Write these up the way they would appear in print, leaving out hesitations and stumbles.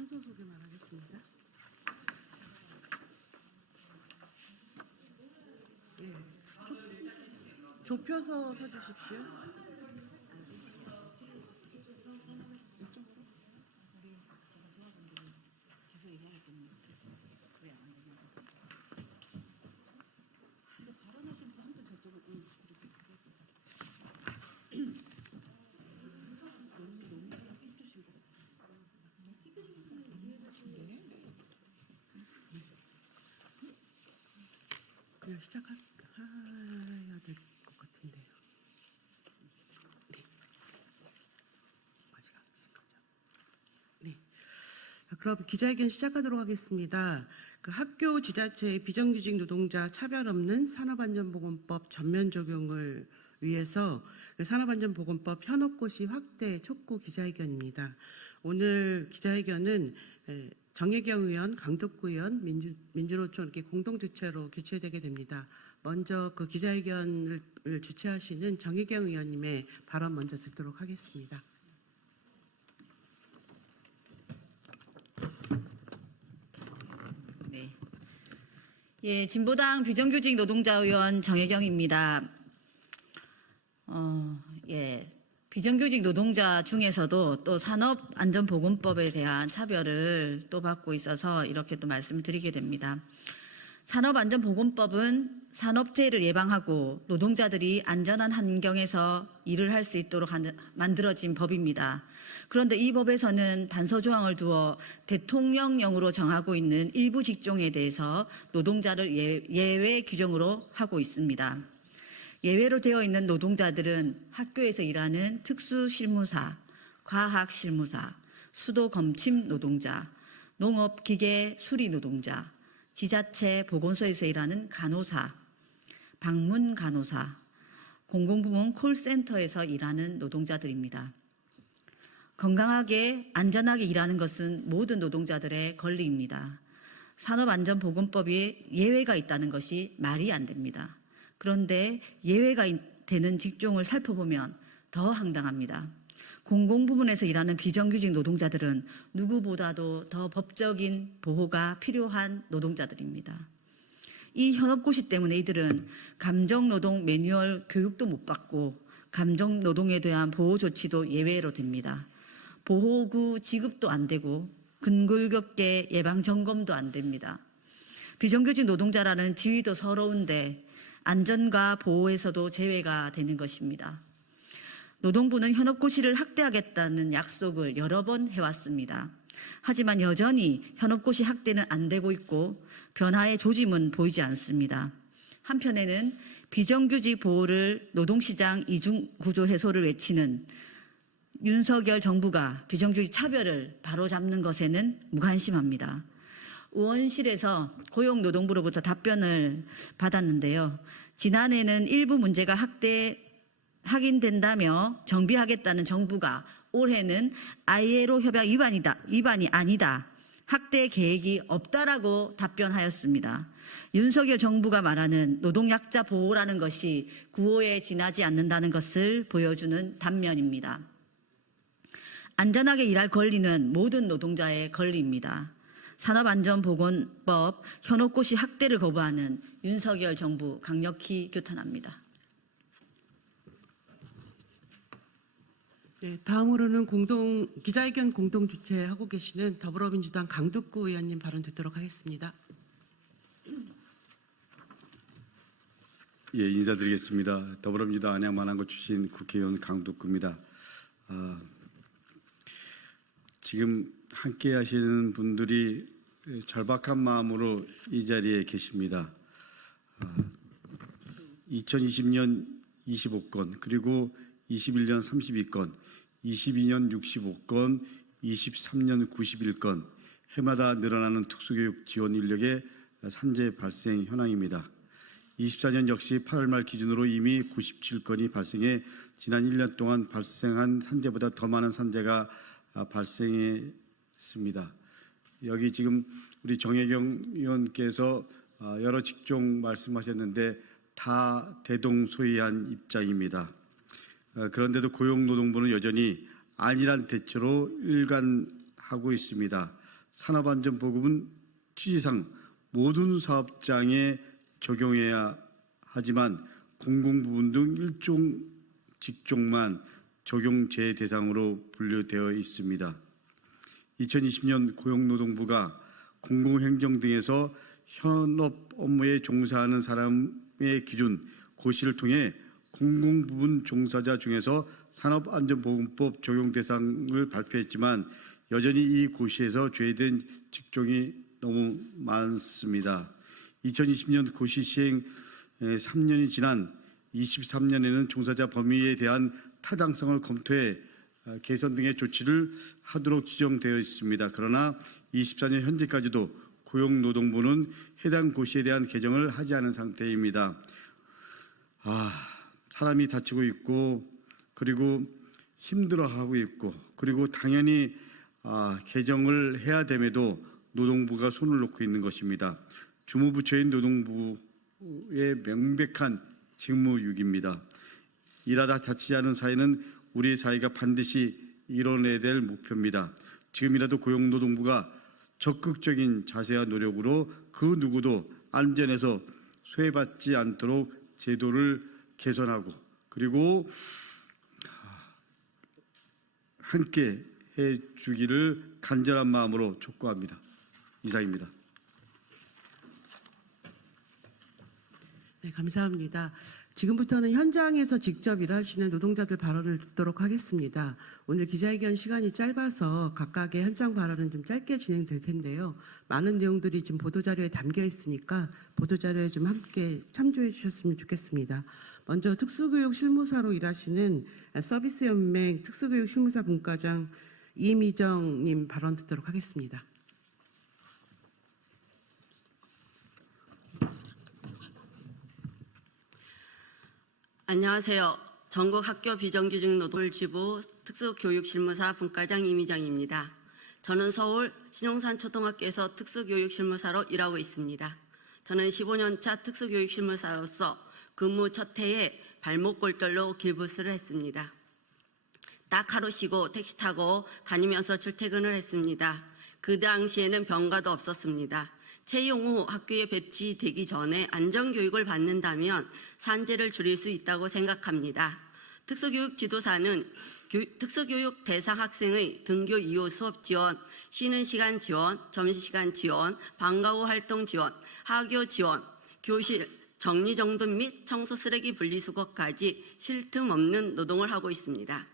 순서 소개만 하겠습니다. 예, 좁혀서 서주십시오. 그냥 시작해야 될 것 같은데요. 네. 아직 안 했을 거죠. 네. 그럼 기자회견 시작하도록 하겠습니다. 학교 지자체의 비정규직 노동자 차별 없는 산업안전보건법 전면 적용을 위해서 산업안전보건법 현업고시 확대 촉구 기자회견입니다. 오늘 기자회견은 정혜경 의원, 강덕구 의원, 민주노총 이렇게 공동 주최로 개최되게 됩니다. 먼저 그 기자회견을 주최하시는 정혜경 의원님의 발언 먼저 듣도록 하겠습니다. 네. 예, 진보당 비정규직 노동자 의원 정혜경입니다. 비정규직 노동자 중에서도 또 산업안전보건법에 대한 차별을 또 받고 있어서 이렇게 또 말씀을 드리게 됩니다. 산업안전보건법은 산업재해를 예방하고 노동자들이 안전한 환경에서 일을 할 수 있도록 만들어진 법입니다. 그런데 이 법에서는 단서조항을 두어 대통령령으로 정하고 있는 일부 직종에 대해서 노동자를 예외 규정으로 하고 있습니다. 예외로 되어 있는 노동자들은 학교에서 일하는 특수실무사, 과학실무사, 수도검침 노동자, 농업기계 수리 노동자, 지자체 보건소에서 일하는 간호사, 방문간호사, 공공부문 콜센터에서 일하는 노동자들입니다. 건강하게 안전하게 일하는 것은 모든 노동자들의 권리입니다. 산업안전보건법에 예외가 있다는 것이 말이 안 됩니다. 그런데 예외가 되는 직종을 살펴보면 더 황당합니다. 공공부문에서 일하는 비정규직 노동자들은 누구보다도 더 법적인 보호가 필요한 노동자들입니다. 이 현업고시 때문에 이들은 감정노동 매뉴얼 교육도 못 받고 감정노동에 대한 보호 조치도 예외로 됩니다. 보호구 지급도 안 되고 근골격계 예방점검도 안 됩니다. 비정규직 노동자라는 지위도 서러운데 안전과 보호에서도 제외가 되는 것입니다. 노동부는 현업고시를 확대하겠다는 약속을 여러 번 해왔습니다. 하지만 여전히 현업고시 확대는 안 되고 있고 변화의 조짐은 보이지 않습니다. 한편에는 비정규직 보호를 노동시장 이중구조 해소를 외치는 윤석열 정부가 비정규직 차별을 바로잡는 것에는 무관심합니다. 의원실에서 고용노동부로부터 답변을 받았는데요. 지난해는 일부 문제가 확인된다며 정비하겠다는 정부가 올해는 ILO 협약 위반이 아니다. 확대 계획이 없다라고 답변하였습니다. 윤석열 정부가 말하는 노동약자 보호라는 것이 구호에 지나지 않는다는 것을 보여주는 단면입니다. 안전하게 일할 권리는 모든 노동자의 권리입니다. 산업안전보건법 현업고시 확대를 거부하는 윤석열 정부 강력히 규탄합니다. 네, 다음으로는 기자회견 공동 주최하고 계시는 더불어민주당 강덕구 의원님 발언 듣도록 하겠습니다. 예, 인사드리겠습니다. 더불어민주당 안양 마남구 출신 국회의원 강덕구입니다. 지금 함께 하시는 분들이 절박한 마음으로 이 자리에 계십니다. 2020년 25건, 그리고 21년 32건, 22년 65건, 23년 91건, 해마다 늘어나는 특수교육 지원 인력의 산재 발생 현황입니다. 24년 역시 8월 말 기준으로 이미 97건이 발생해 지난 1년 동안 발생한 산재보다 더 많은 산재가 발생했습니다. 여기 지금 우리 정혜경 의원께서 여러 직종 말씀하셨는데 다 대동소이한 입장입니다. 그런데도 고용노동부는 여전히 안일한 대처로 일관하고 있습니다. 산업안전보급은 취지상 모든 사업장에 적용해야 하지만 공공부문 등 일종 직종만 적용제 대상으로 분류되어 있습니다. 2020년 고용노동부가 공공행정 등에서 현업 업무에 종사하는 사람의 기준 고시를 통해 공공부문 종사자 중에서 산업안전보건법 적용 대상을 발표했지만 여전히 이 고시에서 제외된 직종이 너무 많습니다. 2020년 고시 시행 3년이 지난 23년에는 종사자 범위에 대한 타당성을 검토해 개선 등의 조치를 하도록 지정되어 있습니다. 그러나 24년 현재까지도 고용노동부는 해당 고시에 대한 개정을 하지 않은 상태입니다. 사람이 다치고 있고 그리고 힘들어하고 있고 그리고 당연히 개정을 해야 됨에도 노동부가 손을 놓고 있는 것입니다. 주무부처인 노동부의 명백한 직무유기입니다. 일하다 다치지 않은 사회는 우리 사회가 반드시 이뤄내야 될 목표입니다. 지금이라도 고용노동부가 적극적인 자세와 노력으로 그 누구도 안전에서 소외받지 않도록 제도를 개선하고 그리고 함께 해주기를 간절한 마음으로 촉구합니다. 이상입니다. 네, 감사합니다. 지금부터는 현장에서 직접 일하시는 노동자들 발언을 듣도록 하겠습니다. 오늘 기자회견 시간이 짧아서 각각의 현장 발언은 좀 짧게 진행될 텐데요. 많은 내용들이 지금 보도자료에 담겨 있으니까 보도자료에 좀 함께 참조해 주셨으면 좋겠습니다. 먼저 특수교육 실무사로 일하시는 서비스연맹 특수교육 실무사 분과장 이미정님 발언 듣도록 하겠습니다. 안녕하세요. 전국 학교 비정규직 노동지부 특수교육실무사 분과장 이미정입니다. 저는 서울 신용산 초등학교에서 특수교육실무사로 일하고 있습니다. 저는 15년차 특수교육실무사로서 근무 첫 해에 발목 골절로 길부스를 했습니다. 딱 하루 쉬고 택시 타고 다니면서 출퇴근을 했습니다. 그 당시에는 병가도 없었습니다. 채용 후 학교에 배치되기 전에 안전교육을 받는다면 산재를 줄일 수 있다고 생각합니다. 특수교육 지도사는 특수교육 대상 학생의 등교 이후 수업 지원, 쉬는 시간 지원, 점심시간 지원, 방과 후 활동 지원, 하교 지원, 교실 정리정돈 및 청소 쓰레기 분리수거까지 쉴 틈 없는 노동을 하고 있습니다.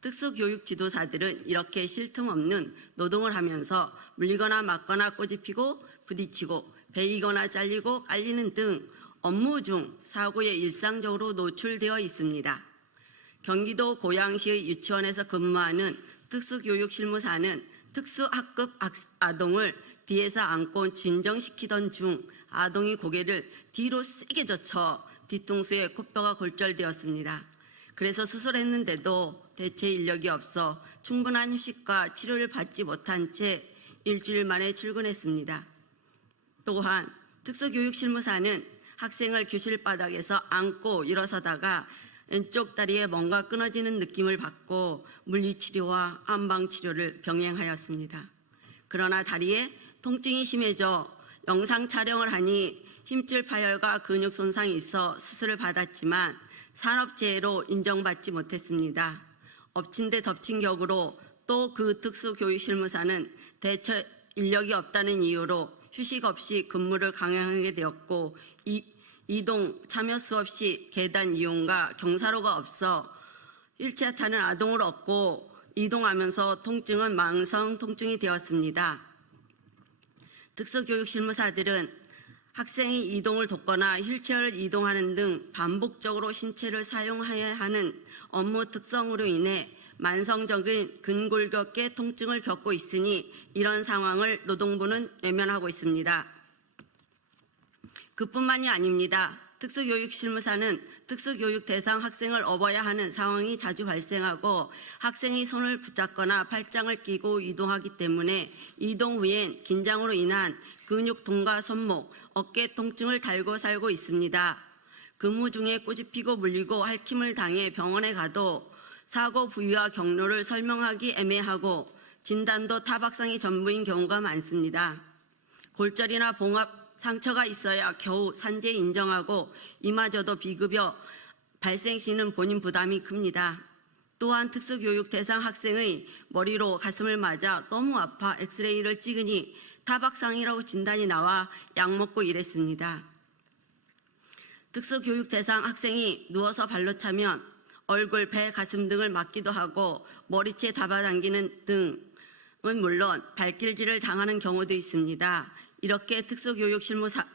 특수교육 지도사들은 이렇게 쉴 틈 없는 노동을 하면서 물리거나 맞거나 꼬집히고 부딪히고 베이거나 잘리고 깔리는 등 업무 중 사고에 일상적으로 노출되어 있습니다. 경기도 고양시의 유치원에서 근무하는 특수교육 실무사는 특수학급 아동을 뒤에서 안고 진정시키던 중 아동이 고개를 뒤로 세게 젖혀 뒤통수에 코뼈가 골절되었습니다. 그래서 수술했는데도 대체 인력이 없어 충분한 휴식과 치료를 받지 못한 채 일주일 만에 출근했습니다. 또한 특수교육 실무사는 학생을 교실 바닥에서 안고 일어서다가 왼쪽 다리에 뭔가 끊어지는 느낌을 받고 물리치료와 안방치료를 병행하였습니다. 그러나 다리에 통증이 심해져 영상 촬영을 하니 힘줄 파열과 근육 손상이 있어 수술을 받았지만 산업재해로 인정받지 못했습니다. 엎친 데 덮친 격으로 또 그 특수교육실무사는 대처 인력이 없다는 이유로 휴식 없이 근무를 강행하게 되었고 이동 참여 수 없이 계단 이용과 경사로가 없어 휠체어 타는 아동을 얻고 이동하면서 통증은 만성 통증이 되었습니다. 특수교육실무사들은 학생이 이동을 돕거나 휠체어를 이동하는 등 반복적으로 신체를 사용해야 하는 업무 특성으로 인해 만성적인 근골격계 통증을 겪고 있으니 이런 상황을 노동부는 외면하고 있습니다. 그뿐만이 아닙니다. 특수교육 실무사는 특수교육 대상 학생을 업어야 하는 상황이 자주 발생하고 학생이 손을 붙잡거나 팔짱을 끼고 이동하기 때문에 이동 후엔 긴장으로 인한 근육통과 손목, 어깨 통증을 달고 살고 있습니다. 근무 중에 꼬집히고 물리고 핥힘을 당해 병원에 가도 사고 부위와 경로를 설명하기 애매하고 진단도 타박상이 전부인 경우가 많습니다. 골절이나 봉합 상처가 있어야 겨우 산재 인정하고 이마저도 비급여 발생 시는 본인 부담이 큽니다. 또한 특수교육 대상 학생의 머리로 가슴을 맞아 너무 아파 엑스레이를 찍으니 타박상이라고 진단이 나와 약 먹고 일했습니다. 특수교육 대상 학생이 누워서 발로 차면 얼굴, 배, 가슴 등을 맞기도 하고 머리채 잡아당기는 등은 물론 발길질을 당하는 경우도 있습니다. 이렇게 특수교육 실무사는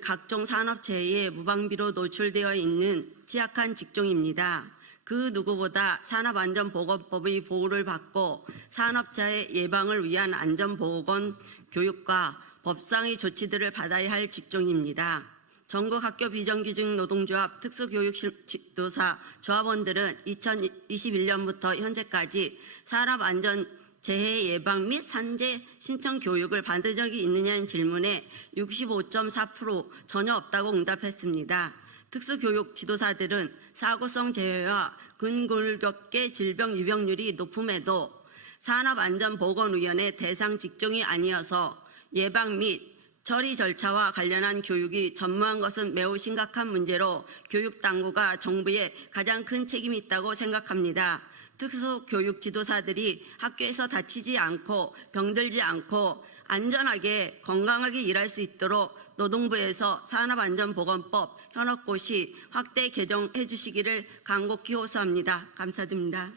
각종 산업재해에 무방비로 노출되어 있는 취약한 직종입니다. 그 누구보다 산업안전보건법의 보호를 받고 산업재해 예방을 위한 안전보건 교육과 법상의 조치들을 받아야 할 직종입니다. 전국 학교 비정규직 노동조합 특수교육 지도사 조합원들은 2021년부터 현재까지 산업안전재해 예방 및 산재 신청 교육을 받은 적이 있느냐는 질문에 65.4% 전혀 없다고 응답했습니다. 특수교육 지도사들은 사고성 재해와 근골격계 질병 유병률이 높음에도 산업안전보건위원회 대상 직종이 아니어서 예방 및 처리 절차와 관련한 교육이 전무한 것은 매우 심각한 문제로 교육당국과 정부에 가장 큰 책임이 있다고 생각합니다. 특수교육 지도사들이 학교에서 다치지 않고 병들지 않고 안전하게 건강하게 일할 수 있도록 노동부에서 산업안전보건법 현업고시 확대 개정해 주시기를 간곡히 호소합니다. 감사드립니다.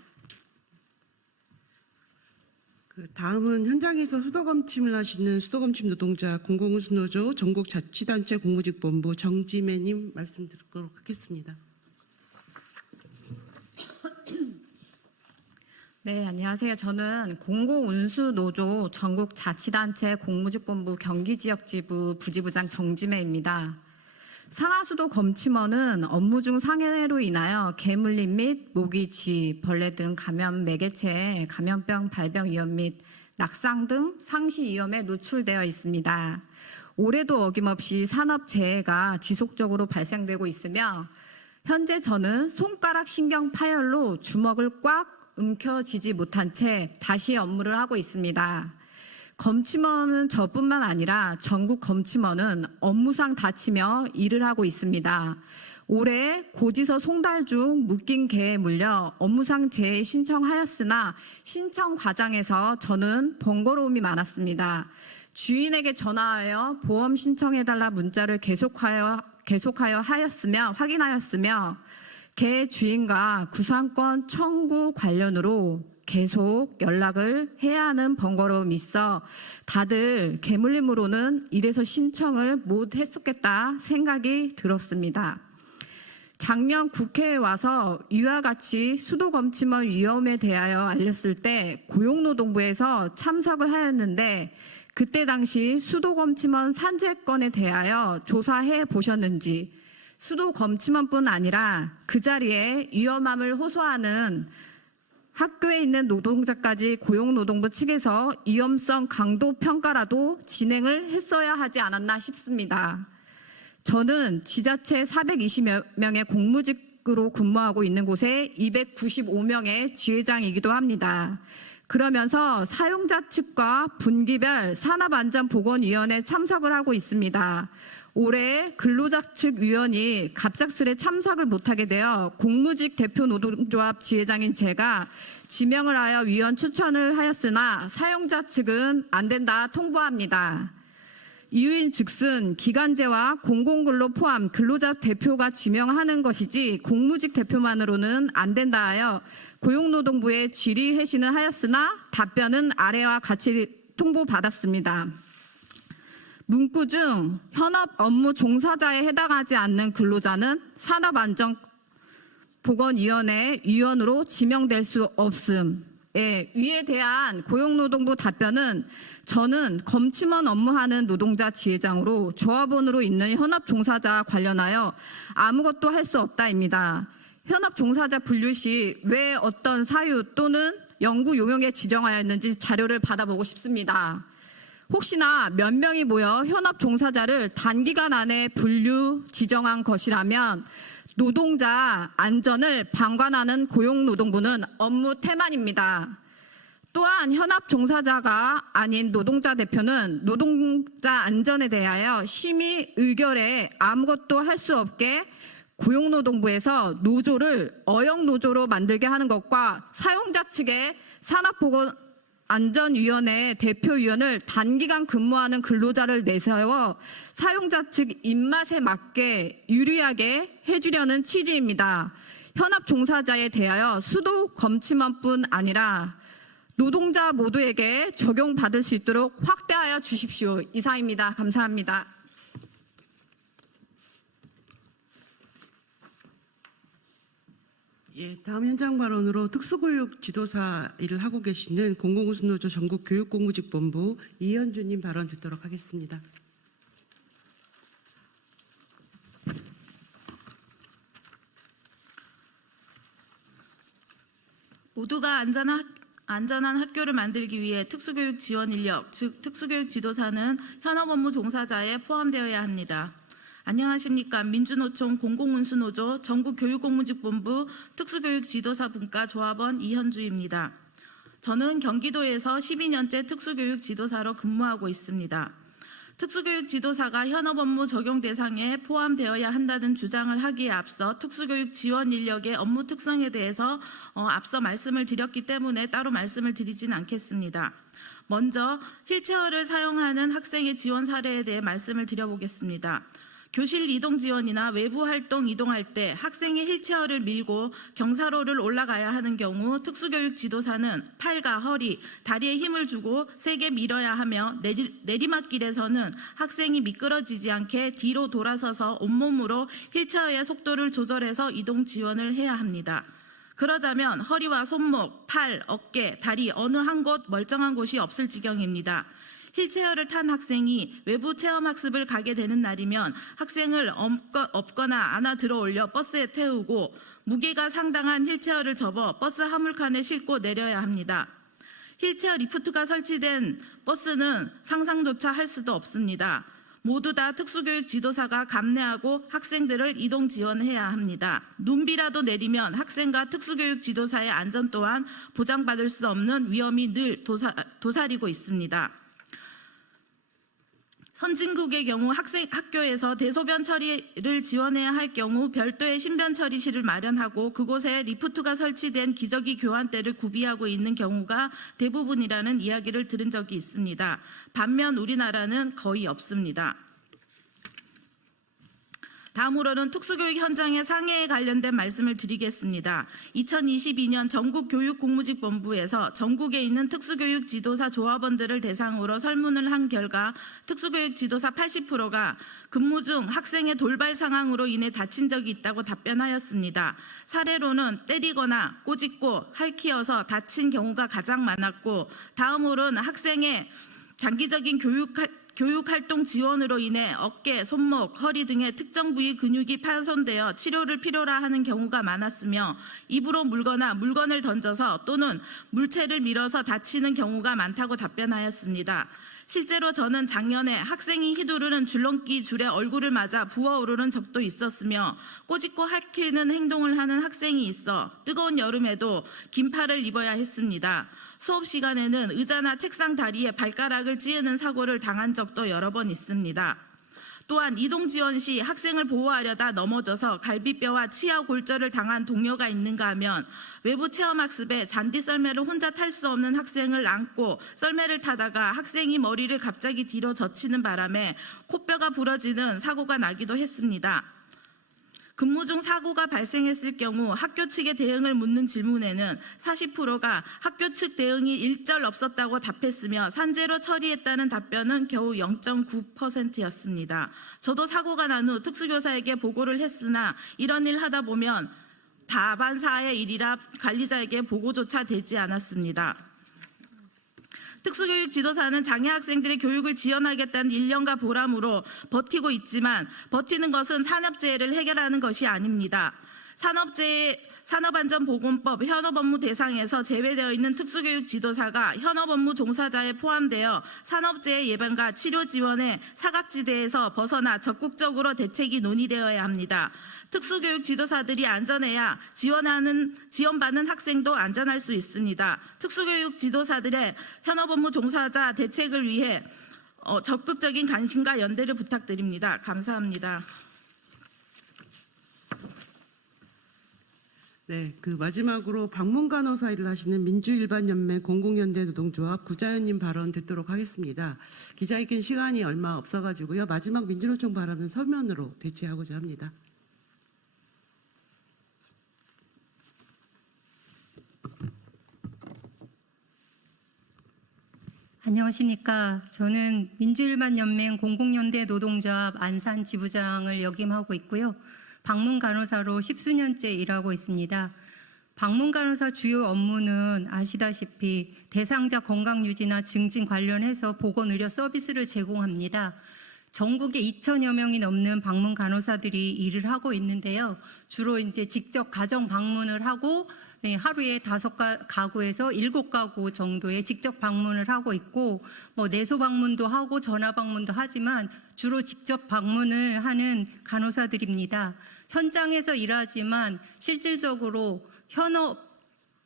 다음은 현장에서 수도검침을 하시는 수도검침 노동자 공공운수노조 전국자치단체 공무직본부 정지매님 말씀 듣도록 하겠습니다. 네, 안녕하세요. 저는 공공운수노조 전국자치단체 공무직본부 경기지역지부 부지부장 정지매입니다. 상하수도 검침원은 업무 중 상해로 인하여 개물림 및 모기, 쥐, 벌레 등 감염 매개체에 감염병 발병 위험 및 낙상 등 상시 위험에 노출되어 있습니다. 올해도 어김없이 산업재해가 지속적으로 발생되고 있으며 현재 저는 손가락 신경 파열로 주먹을 꽉 움켜쥐지 못한 채 다시 업무를 하고 있습니다. 검침원은 저뿐만 아니라 전국 검침원은 업무상 다치며 일을 하고 있습니다. 올해 고지서 송달 중 묶인 개에 물려 업무상 재해 신청하였으나 신청 과정에서 저는 번거로움이 많았습니다. 주인에게 전화하여 보험 신청해달라 문자를 계속하여 확인하였으며 개 주인과 구상권 청구 관련으로 계속 연락을 해야 하는 번거로움이 있어 다들 개물림으로는 이래서 신청을 못 했었겠다 생각이 들었습니다. 작년 국회에 와서 이와 같이 수도검침원 위험에 대하여 알렸을 때 고용노동부에서 참석을 하였는데 그때 당시 수도검침원 산재건에 대하여 조사해 보셨는지 수도검침원뿐 아니라 그 자리에 위험함을 호소하는 학교에 있는 노동자까지 고용노동부 측에서 위험성 강도 평가라도 진행을 했어야 하지 않았나 싶습니다. 저는 지자체 420여 명의 공무직으로 근무하고 있는 곳에 295명의 지회장이기도 합니다. 그러면서 사용자 측과 분기별 산업안전보건위원회에 참석을 하고 있습니다. 올해 근로자 측 위원이 갑작스레 참석을 못하게 되어 공무직 대표 노동조합 지회장인 제가 지명을 하여 위원 추천을 하였으나 사용자 측은 안 된다 통보합니다. 이유인 즉슨 기간제와 공공근로 포함 근로자 대표가 지명하는 것이지 공무직 대표만으로는 안 된다 하여 고용노동부에 질의 회신을 하였으나 답변은 아래와 같이 통보받았습니다. 문구 중 현업 업무 종사자에 해당하지 않는 근로자는 산업안전보건위원회 위원으로 지명될 수 없음. 위에 대한 고용노동부 답변은 저는 검침원 업무하는 노동자 지회장으로 조합원으로 있는 현업 종사자와 관련하여 아무것도 할 수 없다입니다. 현업 종사자 분류 시 왜 어떤 사유 또는 연구 용역에 지정하였는지 자료를 받아보고 싶습니다. 혹시나 몇 명이 모여 현업 종사자를 단기간 안에 분류 지정한 것이라면 노동자 안전을 방관하는 고용노동부는 업무 태만입니다. 또한 현업 종사자가 아닌 노동자 대표는 노동자 안전에 대하여 심의 의결에 아무것도 할 수 없게 고용노동부에서 노조를 어영노조로 만들게 하는 것과 사용자 측의 산업보건안전위원회 대표위원을 단기간 근무하는 근로자를 내세워 사용자 측 입맛에 맞게 유리하게 해주려는 취지입니다. 현업 종사자에 대하여 수도 검침원뿐 아니라 노동자 모두에게 적용받을 수 있도록 확대하여 주십시오. 이상입니다. 감사합니다. 예, 다음 현장 발언으로 특수교육 지도사 일을 하고 계시는 공공운수노조 전국교육공무직본부 이현주님 발언 듣도록 하겠습니다. 모두가 안전한 학교를 만들기 위해 특수교육 지원 인력, 즉 특수교육 지도사는 현업 업무 종사자에 포함되어야 합니다. 안녕하십니까. 민주노총 공공운수노조 전국교육공무직본부 특수교육 지도사 분과 조합원 이현주입니다. 저는 경기도에서 12년째 특수교육 지도사로 근무하고 있습니다. 특수교육 지도사가 현업 업무 적용 대상에 포함되어야 한다는 주장을 하기에 앞서 특수교육 지원 인력의 업무 특성에 대해서 앞서 말씀을 드렸기 때문에 따로 말씀을 드리진 않겠습니다. 먼저 휠체어를 사용하는 학생의 지원 사례에 대해 말씀을 드려보겠습니다. 교실 이동 지원이나 외부 활동 이동할 때 학생이 휠체어를 밀고 경사로를 올라가야 하는 경우 특수교육 지도사는 팔과 허리, 다리에 힘을 주고 세게 밀어야 하며 내리막길에서는 학생이 미끄러지지 않게 뒤로 돌아서서 온몸으로 휠체어의 속도를 조절해서 이동 지원을 해야 합니다. 그러자면 허리와 손목, 팔, 어깨, 다리 어느 한 곳 멀쩡한 곳이 없을 지경입니다. 휠체어를 탄 학생이 외부 체험학습을 가게 되는 날이면 학생을 업거나 안아 들어 올려 버스에 태우고 무게가 상당한 휠체어를 접어 버스 화물칸에 싣고 내려야 합니다. 휠체어 리프트가 설치된 버스는 상상조차 할 수도 없습니다. 모두 다 특수교육 지도사가 감내하고 학생들을 이동 지원해야 합니다. 눈비라도 내리면 학생과 특수교육 지도사의 안전 또한 보장받을 수 없는 위험이 늘 도사리고 있습니다. 선진국의 경우 학교에서 대소변 처리를 지원해야 할 경우 별도의 신변 처리실을 마련하고 그곳에 리프트가 설치된 기저귀 교환대를 구비하고 있는 경우가 대부분이라는 이야기를 들은 적이 있습니다. 반면 우리나라는 거의 없습니다. 다음으로는 특수교육 현장의 상해에 관련된 말씀을 드리겠습니다. 2022년 전국교육공무직본부에서 전국에 있는 특수교육 지도사 조합원들을 대상으로 설문을 한 결과 특수교육 지도사 80%가 근무 중 학생의 돌발 상황으로 인해 다친 적이 있다고 답변하였습니다. 사례로는 때리거나 꼬집고 할퀴어서 다친 경우가 가장 많았고 다음으로는 학생의 장기적인 교육활동 지원으로 인해 어깨, 손목, 허리 등의 특정 부위 근육이 파손되어 치료를 필요로 하는 경우가 많았으며 입으로 물거나 물건을 던져서 또는 물체를 밀어서 다치는 경우가 많다고 답변하였습니다. 실제로 저는 작년에 학생이 휘두르는 줄넘기 줄에 얼굴을 맞아 부어오르는 적도 있었으며 꼬집고 할퀴는 행동을 하는 학생이 있어 뜨거운 여름에도 긴팔을 입어야 했습니다. 수업 시간에는 의자나 책상 다리에 발가락을 찌르는 사고를 당한 적도 여러 번 있습니다. 또한 이동 지원 시 학생을 보호하려다 넘어져서 갈비뼈와 치아 골절을 당한 동료가 있는가 하면 외부 체험학습에 잔디 썰매를 혼자 탈 수 없는 학생을 안고 썰매를 타다가 학생이 머리를 갑자기 뒤로 젖히는 바람에 코뼈가 부러지는 사고가 나기도 했습니다. 근무 중 사고가 발생했을 경우 학교 측의 대응을 묻는 질문에는 40%가 학교 측 대응이 일절 없었다고 답했으며 산재로 처리했다는 답변은 겨우 0.9%였습니다. 저도 사고가 난 후 특수교사에게 보고를 했으나 이런 일 하다 보면 다반사의 일이라 관리자에게 보고조차 되지 않았습니다. 특수교육 지도사는 장애 학생들의 교육을 지원하겠다는 일념과 보람으로 버티고 있지만 버티는 것은 산업재해를 해결하는 것이 아닙니다. 산업안전보건법 현업업무 대상에서 제외되어 있는 특수교육 지도사가 현업업무 종사자에 포함되어 산업재해 예방과 치료 지원의 사각지대에서 벗어나 적극적으로 대책이 논의되어야 합니다. 특수교육 지도사들이 안전해야 지원받는 학생도 안전할 수 있습니다. 특수교육 지도사들의 현업업무 종사자 대책을 위해 적극적인 관심과 연대를 부탁드립니다. 감사합니다. 네, 마지막으로 방문간호사 일을 하시는 민주일반연맹 공공연대 노동조합 구자연님 발언 듣도록 하겠습니다. 기자회견 시간이 얼마 없어가지고요. 마지막 민주노총 발언은 서면으로 대체하고자 합니다. 안녕하십니까. 저는 민주일반연맹 공공연대 노동조합 안산 지부장을 역임하고 있고요. 방문간호사로 10수년째 일하고 있습니다. 방문간호사 주요 업무는 아시다시피 대상자 건강유지나 증진 관련해서 보건의료 서비스를 제공합니다. 전국에 2,000여 명이 넘는 방문간호사들이 일을 하고 있는데요. 주로 이제 직접 가정 방문을 하고 하루에 5가구에서 7가구 정도의 직접 방문을 하고 있고 내소 방문도 하고 전화 방문도 하지만 주로 직접 방문을 하는 간호사들입니다. 현장에서 일하지만 실질적으로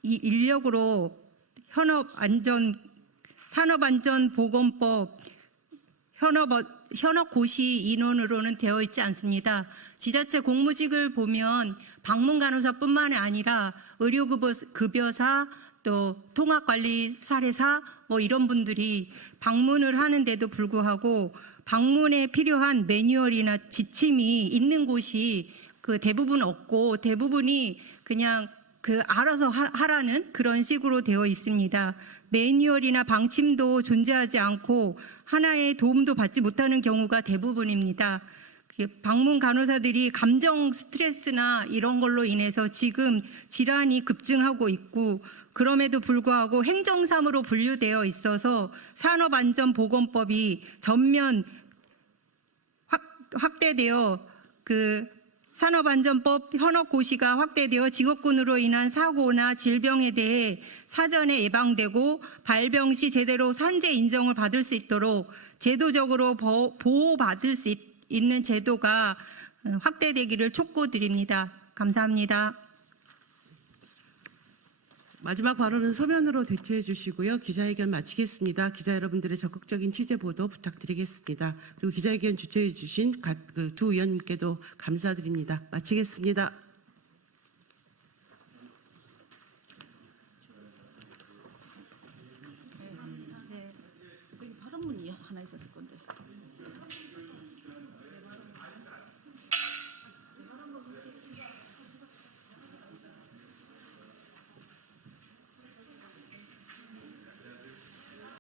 인력으로 산업안전보건법 현업고시 인원으로는 되어 있지 않습니다. 지자체 공무직을 보면 방문간호사뿐만 아니라 의료급여사, 또 통합관리사례사 이런 분들이 방문을 하는데도 불구하고 방문에 필요한 매뉴얼이나 지침이 있는 곳이 대부분 없고 대부분이 그냥 알아서 하라는 그런 식으로 되어 있습니다. 매뉴얼이나 방침도 존재하지 않고 하나의 도움도 받지 못하는 경우가 대부분입니다. 방문 간호사들이 감정 스트레스나 이런 걸로 인해서 지금 질환이 급증하고 있고 그럼에도 불구하고 행정사무로 분류되어 있어서 산업안전보건법이 전면 확대되어 산업안전법 현업고시가 확대되어 직업군으로 인한 사고나 질병에 대해 사전에 예방되고 발병 시 제대로 산재 인정을 받을 수 있도록 제도적으로 보호받을 수 있는 제도가 확대되기를 촉구드립니다. 감사합니다. 마지막 발언은 서면으로 대체해 주시고요. 기자회견 마치겠습니다. 기자 여러분들의 적극적인 취재 보도 부탁드리겠습니다. 그리고 기자회견 주최해 주신 두 의원님께도 감사드립니다. 마치겠습니다. 발언문이 하나 있었을 건데.